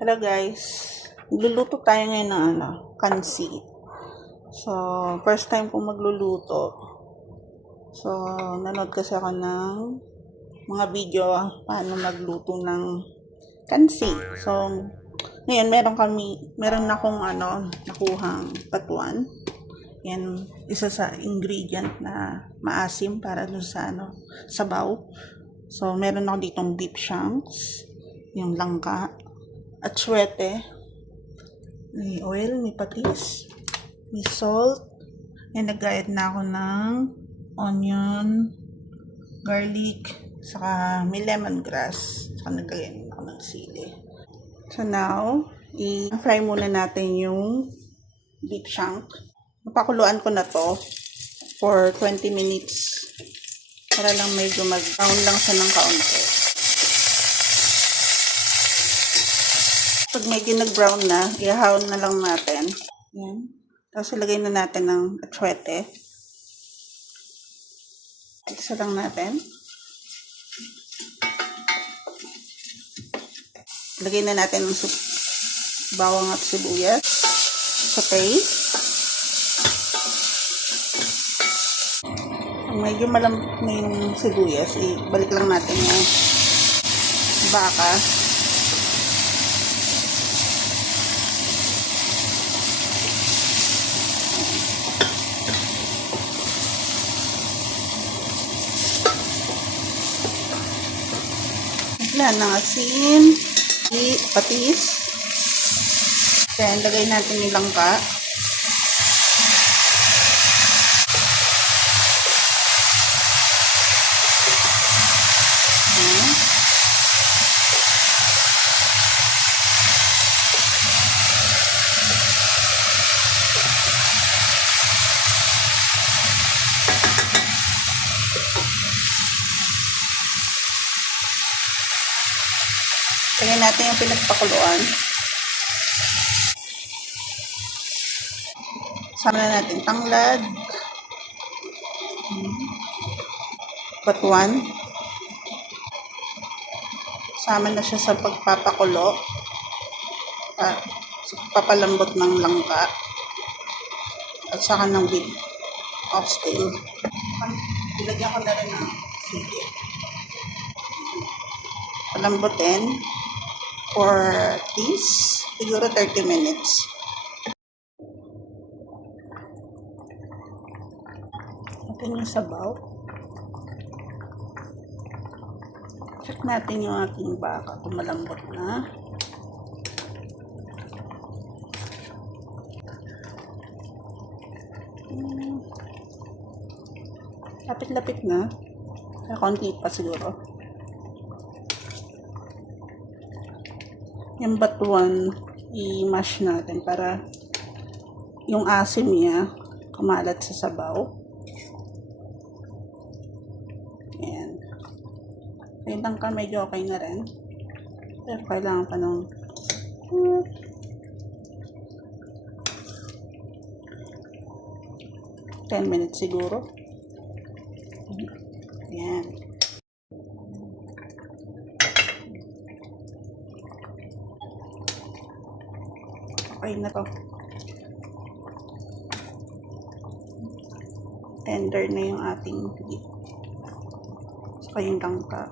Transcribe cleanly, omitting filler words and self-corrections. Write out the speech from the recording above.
Hello guys, magluluto tayo ngayon ng kansi. So, first time kong magluluto. So, nanood kasi ako ng mga video paano magluto ng kansi. So, ngayon meron akong nakuhang batuan. Yan, isa sa ingredient na maasim para dun sa sabaw. So, meron ako ditong beef shanks, yung langka, at atsuete, may oil, may patis, may salt. Yan, nag-add na ako ng onion, garlic, saka may lemongrass, saka nag-add na ako ng sili. So now, i-fry muna natin yung beef shank. Napakuluan ko na to for 20 minutes para lang medyo mag-brown lang siya ng kaunti. Pag medyo nag-brown na, ihahon na lang natin. Yan. Tapos ilagay na natin ng atsuete. Isa lang natin. Ilagay na natin ng bawang at sibuyas. Saute. Pag medyo malambot na yung sibuyas, ibalik lang natin yung baka. Yan ng asin, patis. Then, lagay natin yung langka. Lagay natin yung pinagpakuluan. Sama na natin tanglad, batuan. Sama na siya sa pagpapakulo. Sa papalambot ng langka. At saka ng beef oxtail. Ilagyan ko na rin ng sili. Palambutin for at least siguro 30 minutes. Natin yung sabaw. Check natin yung ating baka kung malambot na. Lapit-lapit na. Kaya konti pa siguro. Yung batuan, i-mash natin para yung asim niya kumalat sa sabaw. Ayan. Yung tangka medyo okay na rin. Pero kailangan pa ng 10 minutes siguro. Ayan. Okay na to. Tender na yung ating beef. Saka yung langka.